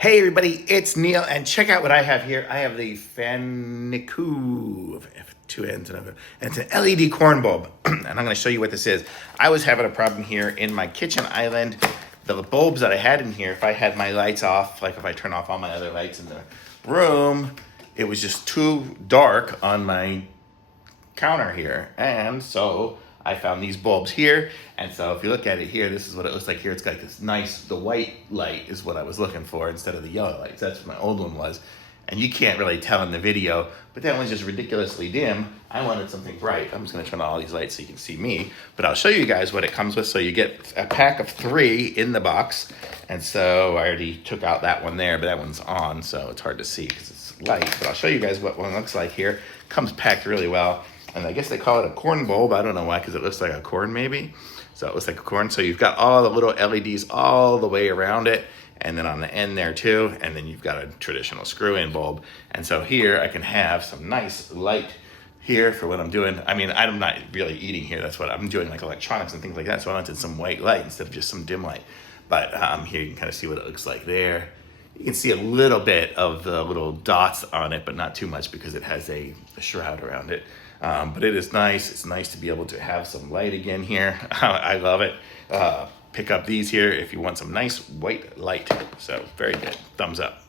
Hey everybody, it's Neil, and check out what I have here. I have the FanNicoo, two ends, and it's an LED corn bulb, and I'm going to show you what this is. I was having a problem here in my kitchen island. The bulbs that I had in here, if I had my lights off, like if I turn off all my other lights in the room, it was just too dark on my counter here, and so I found these bulbs here. And so if you look at it here, this is what it looks like here. It's got this nice, the white light is what I was looking for instead of the yellow lights. That's what my old one was. And you can't really tell in the video, but that one's just ridiculously dim. I wanted something bright. I'm just gonna turn on all these lights so you can see me, but I'll show you guys what it comes with. So you get a pack of 3 in the box. And so I already took out that one there, but that one's on, so it's hard to see because it's light. But I'll show you guys what one looks like here. Comes packed really well. And I guess they call it a corn bulb. I don't know why, because it looks like a corn maybe. So it looks like a corn. So you've got all the little LEDs all the way around it, and then on the end there too. And then you've got a traditional screw-in bulb. And so here I can have some nice light here for what I'm doing. I mean, I'm not really eating here. That's what I'm doing, like electronics and things like that. So I wanted some white light instead of just some dim light. But here you can kind of see what it looks like there. You can see a little bit of the little dots on it, but not too much because it has a shroud around it. But it is nice. It's nice to be able to have some light again here. I love it. Pick up these here if you want some nice white light. So very good. Thumbs up.